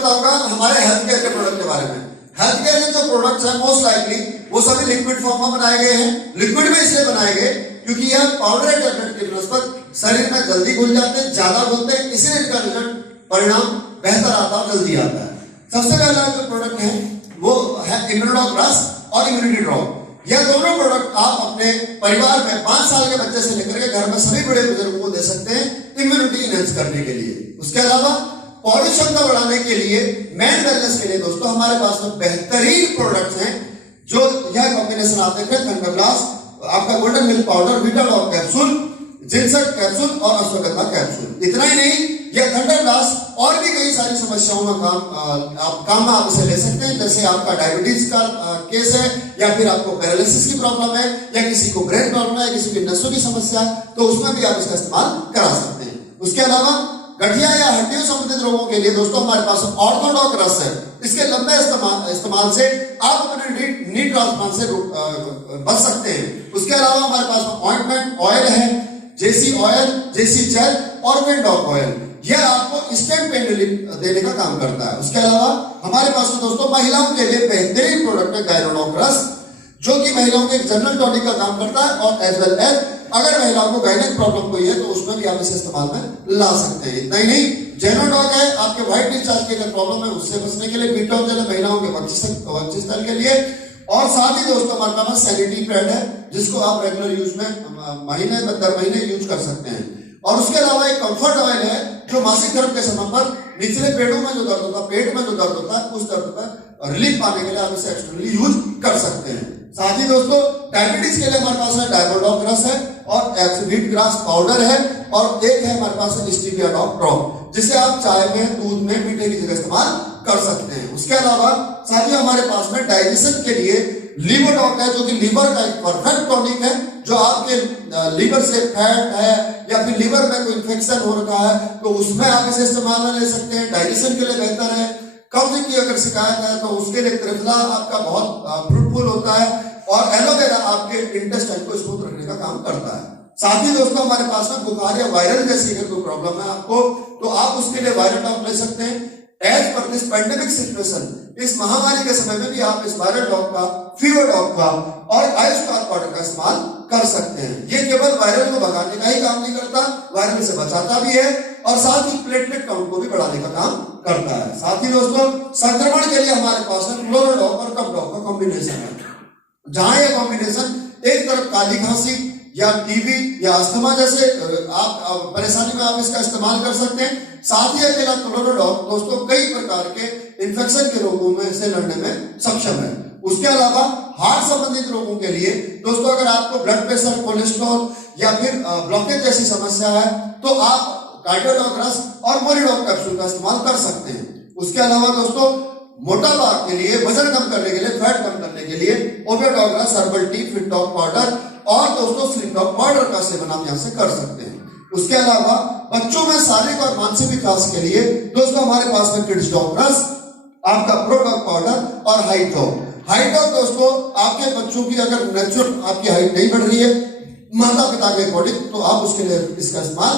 बताऊंगा हमारे health care के प्रोडक्ट के बारे में। हेल्थ केयर के जो प्रोडक्ट्स हैं मोस्ट लाइकली वो सभी लिक्विड फॉर्म में बनाए गए हैं। लिक्विड में इसलिए बनाए गए क्योंकि यह पाउडर टैबलेट के नस्बत शरीर में जल्दी घुल जाते हैं, ज्यादा घुलते हैं, इसलिए इनका रिजल्ट परिणाम बेहतर आता है, जल्दी आता है। सबसे पहला जो प्रोडक्ट है वो है इम्यूनोडॉक रस और इम्यूनिटी ड्रॉप। यह दोनों प्रोडक्ट आप अपने परिवार में 5 साल के बच्चे से लेकर के घर में सभी बड़े बुजुर्गों को दे सकते हैं इम्यूनिटी इनहेंस करने के लिए। उसके अलावा बॉडी क्षमता बढ़ाने के लिए, मैन वेलनेस के लिए दोस्तों हमारे पास में बेहतरीन प्रोडक्ट्स हैं। जो यह कॉम्बिनेशन आप देख रहे हैं, थंडरब्लास्ट, आपका golden milk powder, Vitadoc capsule, जिंसर्ट कैप्सूल और अश्वगंधा कैप्सूल। इतना ही नहीं, यह थंडरब्लास्ट और भी कई सारी समस्याओं में काम में आप इसे ले सकते हैं। जैसे आपका डायबिटीज का केस है, या फिर आपको पैरालिसिस की प्रॉब्लम है, या किसी को ब्रेन प्रॉब्लम है, किसी की नसों की समस्या है, तो उसमें भी आप इसका इस्तेमाल करा सकते हैं। उसके अलावा गठिया या हड्डियों संबंधित रोगों के लिए दोस्तों हमारे पास ऑर्थोडॉक रस है। इसके लंबे इस्तेमाल से आप अपने नी ट्रांसप्लांट से बच सकते हैं। उसके अलावा हमारे पास ऑइंटमेंट ऑयल है, जेसी ऑयल, जेसी जेल और विंडॉक ऑयल। यह आपको इंस्टेंट पेन रिलीफ देने का काम करता है। उसके अलावा हमारे पास दोस्तों महिलाओं के लिए बेहतरीन प्रोडक्ट है गायरोडॉक रस, जो कि महिलाओं के जनरल टॉनिक का काम करता है, और एज वेल एज अगर महिलाओं को गाइनिक प्रॉब्लम कोई है तो उसमें भी आप इसे इस्तेमाल में ला सकते हैं। इतना ही नहीं, जेनोडॉक है आपके व्हाइट डिस्चार्ज की अगर प्रॉब्लम है उससे बचने के लिए, बीटॉक है महिलाओं के वंचित के लिए, और साथ ही दोस्तों हमारे पास सैनिटरी पैड है जिसको आप रेगुलर यूज में महीने दर महीने यूज कर सकते हैं। और उसके अलावा एक कंफर्ट ऑयल है जो मासिक धर्म के समय पर निचले पेड़ों में जो दर्द होता है, पेट में जो दर्द होता है, उस दर्द पर रिलीफ पाने के लिए आप इसे एक्सटर्नली यूज कर सकते हैं। साथ ही दोस्तों डायबिटीज के लिए हमारे पास है डायबोडॉक रस है, और एक्सवीट ग्रास पाउडर है, और एक है हमारे पास स्टीविया ड्रॉप, जिसे आप चाय में, दूध में, मीठे की जगह इस्तेमाल कर सकते हैं। उसके अलावा साथ ही हमारे पास में डाइजेशन के लिए लीवरडॉक है, जो कि लीवर का एक परफेक्ट टॉनिक है। जो आपके लीवर से फैट है या फिर लीवर में कोई इन्फेक्शन हो रखा है तो उसमें आप इसे इस्तेमाल में ले सकते हैं। डाइजेशन के लिए बेहतर है। कब्ज की अगर शिकायत है तो उसके लिए त्रिफला आपका बहुत फ्रूटफुल होता है, और एलोवेरा आपके इंटेस्टाइन को स्मूथ रखने का काम करता है। साथ ही दोस्तों हमारे पास में बुखार या वायरल जैसी अगर कोई प्रॉब्लम है आपको, तो आप उसके लिए वायरल डॉक ले सकते हैं। As per this pandemic situation, इस महामारी के समय में भी आप इस वायरल डॉक का, फीवर डॉक का और आयुष्मान पाउडर का इस्तेमाल कर सकते हैं। ये केवल वायरल को भगाने का ही काम नहीं करता, वायरल से बचाता भी है, और साथ ही प्लेटलेट काउंट को भी बढ़ाने का काम करता है। साथ ही दोस्तों संक्रमण के लिए हमारे पास क्लोरोडॉक और कपडॉक का कॉम्बिनेशन है, जहां ये कॉम्बिनेशन एक तरफ काली खांसी या टीबी या अस्थमा जैसे आप परेशानी में आप इसका इस्तेमाल कर सकते हैं। साथ ही अकेला क्लोरोडॉक दोस्तों कई प्रकार के इन्फेक्शन के रोगों में से लड़ने में सक्षम है। उसके अलावा हार्ट संबंधित रोगों के लिए दोस्तों अगर आपको ब्लड प्रेशर, कोलेस्ट्रॉल या फिर ब्लॉकेज जैसी समस्या है तो आप कार्डियोडॉक रस और मोरिडॉक कैप्सूल का इस्तेमाल कर सकते हैं। उसके अलावा दोस्तों मोटापा के लिए, वजन कम करने के लिए, फैट कम करने के लिए ओबियोडॉक रस, हर्बल टी, फिटडॉक पाउडर और दोस्तों स्लिमडॉक पाउडर का सेवन आप यहाँ से कर सकते हैं। उसके अलावा बच्चों में शारीरिक और मानसिक विकास के लिए दोस्तों हमारे पास में किड्स डॉक रस, आपका प्रोडॉक पाउडर और हाइट डॉक दोस्तों आपके बच्चों की अगर नेचुरल आपकी हाइट नहीं बढ़ रही है माता पिता के अकॉर्डिंग, तो आप उसके लिए इसका इस्तेमाल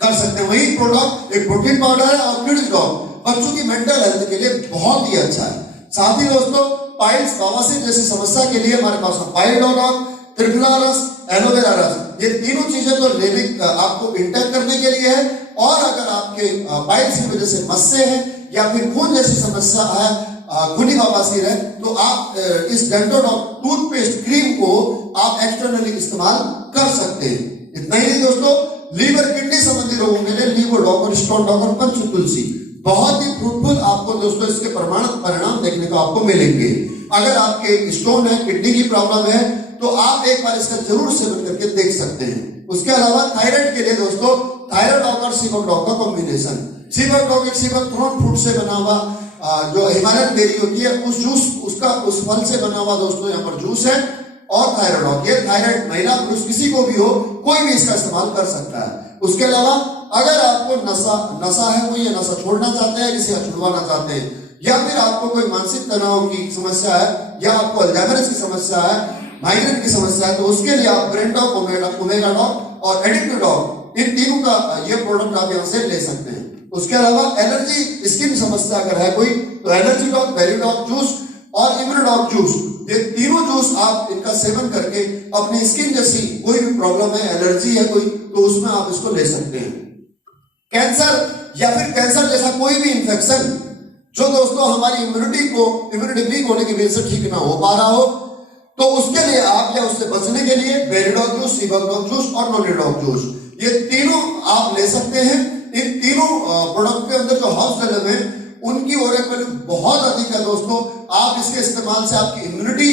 कर सकते हैं। वही प्रोडक्ट एक प्रोटीन पाउडर है, और किड्स डॉक बच्चों की मेंटल हेल्थ के लिए बहुत ही अच्छा है। साथ ही दोस्तों पाइल्स, बवासीर जैसी समस्या के लिए हमारे पास पाइलडॉक, त्रिफला रस, एलोवेरा रस, ये तीनों चीजें तो लेने आपको इंटेक करने के लिए है। और अगर आपके पाइल्स की वजह से मस्से हैं या फिर खून जैसी समस्या है, खूनी बवासीर है, तो आप इस डेंटोडॉक टूथपेस्ट क्रीम को आप एक्सटर्नली इस्तेमाल कर सकते हैं। इतना ही नहीं दोस्तों, लीवर किडनी संबंधी रोगों के लिए लीवरडॉक और स्टोनडॉक और पंच तुलसी बहुत ही फ्रूटफुल आपको दोस्तों इसके प्रमाणित परिणाम देखने को आपको मिलेंगे। अगर आपके स्टोन है, किडनी की प्रॉब्लम है, तो आप एक बार इसका जरूर सेवन करके देख सकते हैं। उसके अलावा थायराइड के लिए दोस्तों थायराइडॉक और सीबकडॉक का कॉम्बिनेशन, सीबकडॉक एक सीबक थ्रोन फ्रूट से बना हुआ जो हिमालयन बेरी होती है उस जूस, उसका उस फल से बना हुआ दोस्तों यहाँ पर जूस है। और थायराइडॉक, ये थायराइड महिला पुरुष किसी को भी हो, कोई भी इसका इस्तेमाल कर सकता है। उसके अलावा अगर आपको नशा है, कोई ये नशा छोड़ना चाहते हैं, किसी को छुड़वाना चाहते हैं, या फिर आपको कोई मानसिक तनाव की समस्या है, या आपको अल्जाइमर की समस्या है, माइग्रेन की समस्या है, तो उसके लिए आप ब्रेनडॉक, ओमेगाडॉक और एडिक्टोडॉक, इन तीनों का ये प्रोडक्ट आप यहाँ से ले सकते हैं। उसके अलावा एलर्जी स्किन समस्या अगर है कोई तो एनर्जी डॉग, वेरिडॉग जूस और इम्यूनोडॉग जूस, ये तीनों जूस आप इनका सेवन करके अपनी स्किन जैसी कोई भी प्रॉब्लम है, एलर्जी है कोई, तो उसमें आप इसको ले सकते हैं। कैंसर या फिर कैंसर जैसा कोई भी इंफेक्शन जो दोस्तों हमारी इम्यूनिटी वीक होने की वजह से ठीक ना हो पा रहा हो, तो उसके लिए आप या उससे बचने के लिए वेरिडॉग जूस, सीबकडॉग जूस और नोनिडॉग जूस, ये तीनों आप ले सकते हैं। इन तीनों प्रोडक्ट के अंदर जो हाउस डेवलप है उनकी ओरल वैल्यू बहुत अधिक है दोस्तों। आप इसके इस्तेमाल से आपकी इम्यूनिटी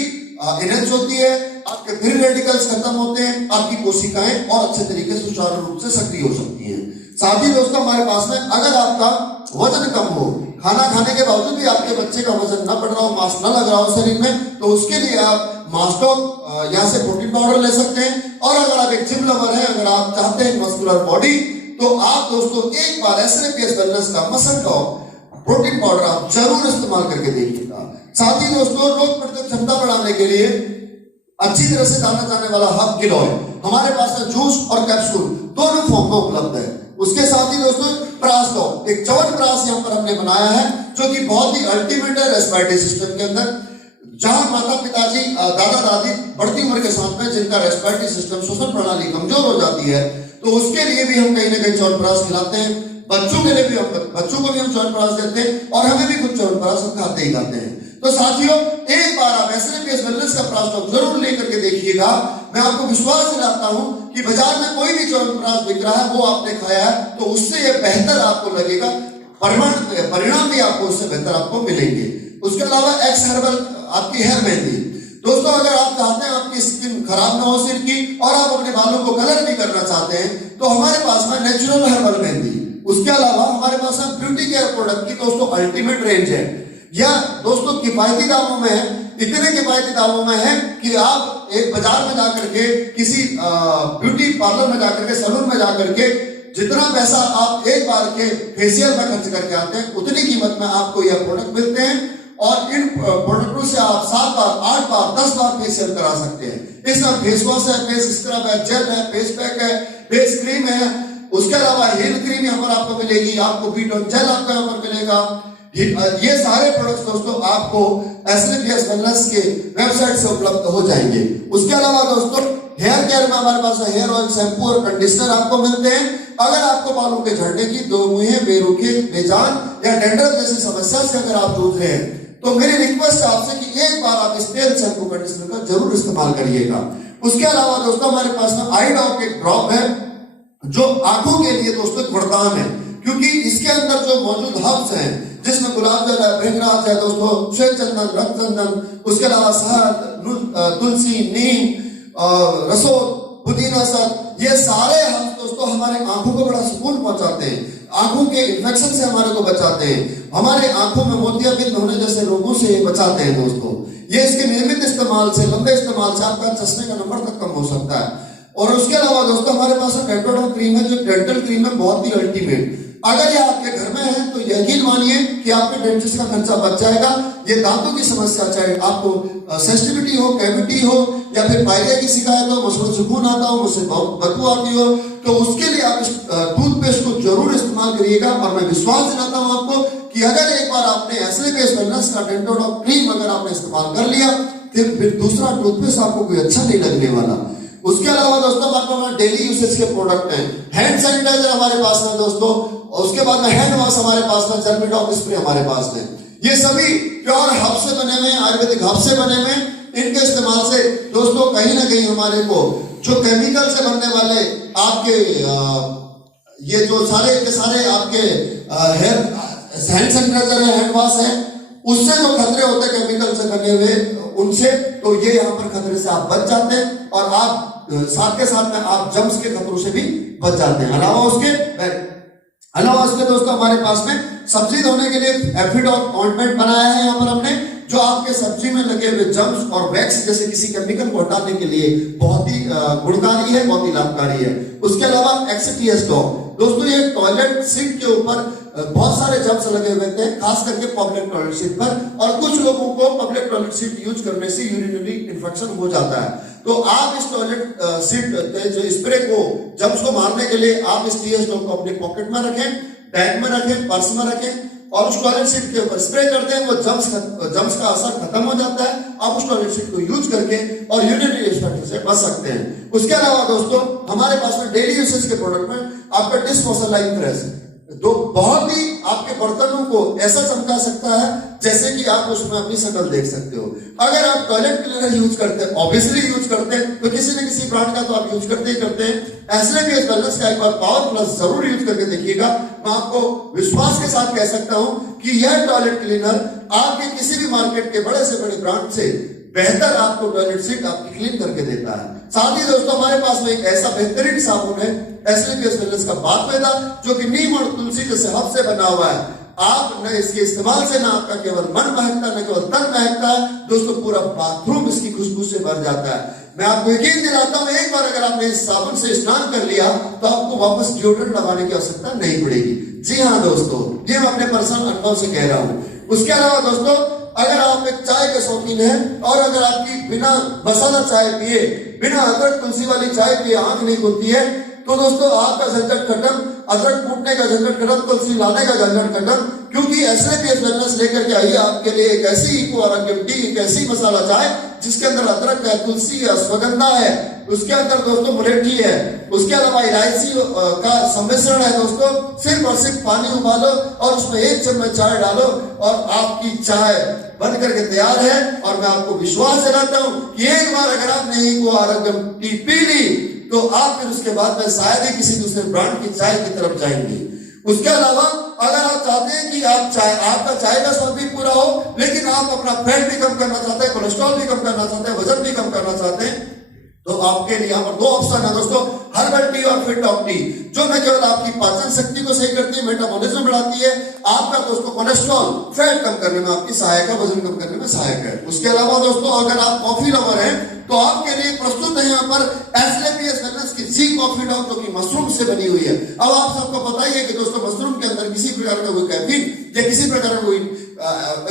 इनहेंस होती है, आपके फ्री रेडिकल्स खत्म होते हैं, आपकी कोशिकाएं और अच्छे तरीके से सुचारू रूप से सक्रिय हो सकती हैं। साथ ही दोस्तों हमारे पास में अगर आपका वजन कम हो, खाना खाने के बावजूद भी आपके बच्चे का वजन न बढ़ रहा हो, मांस न लग रहा हो शरीर में, तो उसके लिए आप मास्टॉक यहाँ से प्रोटीन पाउडर ले सकते हैं। और अगर आप एक जिम लवर हैं, अगर आप चाहते हैं मस्कुलर बॉडी, तो आप दोस्तों एक बार SNAPS वेलनेस का मसल टॉप प्रोटीन पाउडर आप जरूर इस्तेमाल करके देखिएगा। साथ ही दोस्तों रोग प्रतिरोधक क्षमता बढ़ाने के लिए अच्छी तरह से जाना जाने वाला हब गिल ऑयल हमारे पास में जूस और कैप्सूल दोनों फॉर्म में उपलब्ध है। उसके साथ ही दोस्तों प्रास टॉप, एक च्यवनप्राश यहाँ पर हमने बनाया है जो कि बहुत ही अल्टीमेट है रेस्पिरेटरी सिस्टम के अंदर। जहां माता पिताजी, दादा दादी बढ़ती उम्र के साथ में जिनका रेस्पिरेटरी सिस्टम, श्वसन प्रणाली कमजोर हो जाती है, तो उसके लिए भी हम कहीं ना कहीं च्यवनप्राश खिलाते हैं। बच्चों के लिए भी बच्चों को भी हम च्यवनप्राश देते हैं और हमें भी कुछ च्यवनप्राश हम खाते ही खाते हैं। तो साथियों एक बार आप SNAPS वेलनेस का प्राश टॉप जरूर लेकर के देखिएगा। मैं आपको विश्वास दिलाता हूं कि बाजार में कोई भी च्यवनप्राश बिक रहा है वो आपने खाया है तो उससे ये बेहतर आपको लगेगा, परिणाम भी आपको उससे बेहतर आपको मिलेंगे। उसके अलावा एक्स हर्बल आपकी हेयर मेहंदी, दोस्तों अगर आप चाहते हैं आपकी स्किन खराब ना हो सिर की और आप अपने बालों को कलर भी करना चाहते हैं, तो हमारे पास में नेचुरल हर्बल मेहंदी, उसके अलावा हमारे पास में ब्यूटी केयर प्रोडक्ट की दोस्तों अल्टीमेट रेंज है। या दोस्तों किफायती दामों में है, इतने किफायती दामों में है कि आप एक बाजार में जाकर के किसी ब्यूटी पार्लर में जाकर के, सैलून में जाकर के जितना पैसा आप एक बार के फेशियल में खर्च करके आते हैं उतनी कीमत में आपको यह प्रोडक्ट मिलते हैं। और इन प्रोडक्टों से आप 7 बार, 8 बार, 10 बार फेशियल करा सकते हैं। इसमें फेस वॉश है, फेस स्क्रब है, जेल है, फेस पैक है, फेस क्रीम है, उसके अलावा हेयर क्रीम यहाँ पर आपको मिलेगी, आपको बीटॉन जेल आपको यहाँ पर मिलेगा। ये सारे प्रोडक्ट्स दोस्तों आपको SNAPS वेलनेस के वेबसाइट से उपलब्ध हो जाएंगे। उसके अलावा दोस्तों हेयर केयर में हमारे पास हेयर ऑयल, शैम्पू और कंडीशनर आपको मिलते हैं। अगर आपको बालों के झड़ने की, दो मुहे, बेरुखे, बेजान या डैंड्रफ जैसी समस्या से अगर आप जूझ रहे हैं, तो मेरी रिक्वेस्ट है आपसे कि एक बार आप इस तेल शैम्पू कंडीशनर का जरूर इस्तेमाल करिएगा। उसके अलावा दोस्तों हमारे पास में आई ड्रॉप एक ड्रॉप है जो आंखों के लिए दोस्तों वरदान है, क्योंकि इसके अंदर जो मौजूद हर्ब्स हैं जिसमें गुलाब जल है, भृंगराज है दोस्तों, श्वेत चंदन, रक्त चंदन, उसके अलावा शहद, तुलसी, नीम, रसोद, पुदीना सर, ये सारे हम दोस्तों हमारे आंखों को बड़ा सुकून पहुंचाते हैं, आंखों के इन्फेक्शन से हमारे को बचाते हैं, हमारे आंखों में मोतियाबिंद होने जैसे रोगों से बचाते हैं दोस्तों। ये इसके नियमित इस्तेमाल से, लंबे इस्तेमाल से आपका चश्मे का नंबर तक कम हो सकता है। और उसके अलावा दोस्तों हमारे पास डेंटोडॉक क्रीम है जो डेंटल क्रीम है बहुत ही अल्टीमेट। अगर ये आपके घर में है तो यकीन मानिए कि आपके डेंटिस्ट का खर्चा बच जाएगा। ये दांतों की समस्या, चाहे आपको सेंसिटिविटी हो, कैविटी हो या फिर पायरिया की शिकायत हो, मुझसे सुकून आता हो, मुझसे बहुत बदबू आती हो, तो उसके लिए आप इस टूथपेस्ट को जरूर इस्तेमाल करिएगा। और मैं विश्वास दिलाता हूं आपको कि अगर एक बार आपने SNAPS वेलनेस का डेंटोडॉक क्रीम अगर आपने इस्तेमाल कर लिया, फिर दूसरा टूथपेस्ट आपको कोई अच्छा नहीं लगने वाला। उसके अलावा दोस्तों हमारे पास डेली यूसेज के प्रोडक्ट हैं, हैंड सैनिटाइजर हमारे पास है दोस्तों, उसके बाद में हैंड वॉश हमारे पास में, जर्मीडॉक स्प्रे हमारे पास है। ये सभी प्योर हर्ब से बने हुए, आयुर्वेदिक हर्ब से बने हुए। इनके इस्तेमाल से दोस्तों कहीं ना कहीं हमारे को जो केमिकल से बनने वाले आपके ये जो सारे के सारे आपके हैंड सैनिटाइजर है, हैंड वॉश है, उससे जो खतरे होते हैं केमिकल से बने हुए उनसे, तो ये यहाँ पर खतरे से आप बच जाते हैं और आप साथ के साथ में आप जम्स के खतरों से भी बच जाते हैं। अलावा उसके दोस्तों हमारे पास में सब्जी धोने के लिए एफिडॉक ऑइंटमेंट बनाया है यहाँ पर हमने, जो आपके सब्जी में लगे हुए जम्स और वैक्स जैसे किसी केमिकल को हटाने के लिए बहुत ही गुणकारी है, बहुत ही लाभकारी है। उसके अलावा एक्सटीएस डॉग दोस्तों, ये टॉयलेट सीट के ऊपर बहुत सारे जम्स लगे हुए थे, खास करके पब्लिक टॉयलेट सीट पर, और कुछ लोगों को पब्लिक टॉयलेट सीट यूज करने से यूरिनरी इन्फेक्शन हो जाता है। तो आप इस टॉयलेट सीट जो स्प्रे को जम्स को मारने के लिए आप इस टीएस डॉग को अपने पॉकेट में रखें टैग में रखें, पर्स में रखें और उस टॉयलेट सीट के ऊपर स्प्रे करते हैं, वो जम्स का असर खत्म हो जाता है। आप उस टॉयलेट सीट को यूज करके और यूरिनरी इन्फेक्शन से बच सकते हैं। उसके अलावा दोस्तों हमारे पास में डेली यूसेज के प्रोडक्ट में आपका डिशवॉशर लाइन फ्रेश तो बहुत ही आपके बर्तनों को ऐसा चमका सकता है जैसे कि आप उसमें अपनी शक्ल देख सकते हो। अगर आप टॉयलेट क्लीनर यूज करते हैं, ऑब्वियसली यूज करते हैं, तो किसी न किसी ब्रांड का तो आप यूज करते ही करते हैं। एसएलपीएस वेलनेस का एक बार पावर प्लस जरूर यूज करके देखिएगा। मैं आपको विश्वास के साथ कह सकता हूं कि यह टॉयलेट क्लीनर आपके किसी भी मार्केट के बड़े से बड़े ब्रांड से बेहतर आपको टॉयलेट सीट आपकी क्लीन करके देता है। साथ ही दोस्तों हमारे पास में एक ऐसा बेहतरीन साबुन है एसएलपीएस वेलनेस का बाथ वेदा, जो कि नीम और तुलसी जैसे हब से बना हुआ है। आप न इसके इस्तेमाल से ना आपका केवल मन महकता, न केवल तन महकता है दोस्तों, पूरा बाथरूम इसकी खुशबू से भर जाता है। मैं आपको यकीन दिलाता हूं, एक बार अगर आपने इस साबुन से स्नान कर लिया तो आपको वापस डिओड्रेंट लगाने की आवश्यकता नहीं पड़ेगी। जी हाँ दोस्तों, ये मैं अपने पर्सनल अनुभव से कह रहा हूं। उसके अलावा दोस्तों अगर आप एक चाय के शौकीन हैं और अगर आपकी बिना मसाला चाय पिए, बिना अदरक तुलसी वाली चाय पिए आंख नहीं खुलती है, तो दोस्तों आपका झंझट खत्म, अदरक कूटने का झंझट खत्म, तुलसी लाने का झंझट खत्म। क्योंकि एसएलपीएस वेलनेस लेकर के आई आपके लिए एक ऐसी इको आरोग्यम टी, एक ऐसी मसाला चाय जिसके अंदर अदरक है, तुलसी है, अश्वगंधा है, उसके अंदर दोस्तों मुलेठी है, उसके अलावा इलायची का सम्मिश्रण है दोस्तों। सिर्फ और सिर्फ पानी उबालो और उसमें 1 चम्मच चाय डालो और आपकी चाय बन करके तैयार है। और मैं आपको विश्वास दिलाता हूं कि एक बार अगर आपने इको आरोग्यम टी पी ली तो आप फिर उसके बाद में शायद ही किसी दूसरे ब्रांड की चाय की तरफ जाएंगे। उसके अलावा अगर आप चाहते हैं कि आपका चाय का स्वाद भी पूरा हो, लेकिन आप अपना फैट भी कम करना चाहते हैं, कोलेस्ट्रॉल भी कम करना चाहते हैं, वजन भी कम करना चाहते हैं, तो आपके लिए यहाँ पर 2 ऑप्शन है दोस्तों, हर्बल टी और फिट ऑफ टी, जो न केवल आपकी पाचन शक्ति को सही करती है, मेटाबॉलिज्म बढ़ाती है, आपका दोस्तों कोलेस्ट्रॉल फैट कम करने में आपकी सहायक है, वजन कम करने में सहायक है। उसके अलावा दोस्तों अगर आप कॉफी लवर हैं तो आपके लिए प्रस्तुत है यहाँ पर एसएलपीएस वेलनेस की जी कॉफी डाउ, जो कि मशरूम से बनी हुई है। अब आप सबको पता ही है कि दोस्तों मशरूम के अंदर किसी प्रकार का कोई कैफीन या किसी प्रकार का कोई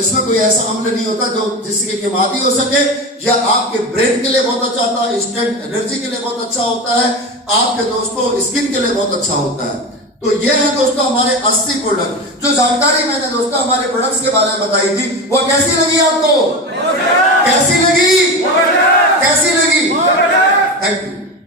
इसमें कोई ऐसा अम्ल नहीं होता जो जिससे कि मादी हो सके, या आपके ब्रेन के लिए बहुत अच्छा होता है, इंस्टेंट एनर्जी के लिए बहुत अच्छा होता है, आपके दोस्तों स्किन के लिए बहुत अच्छा होता है। तो ये है दोस्तों हमारे 80 प्रोडक्ट। जो जानकारी मैंने दोस्तों हमारे प्रोडक्ट्स के बारे में बताई थी वो कैसी लगी आपको? कैसी लगी? कैसी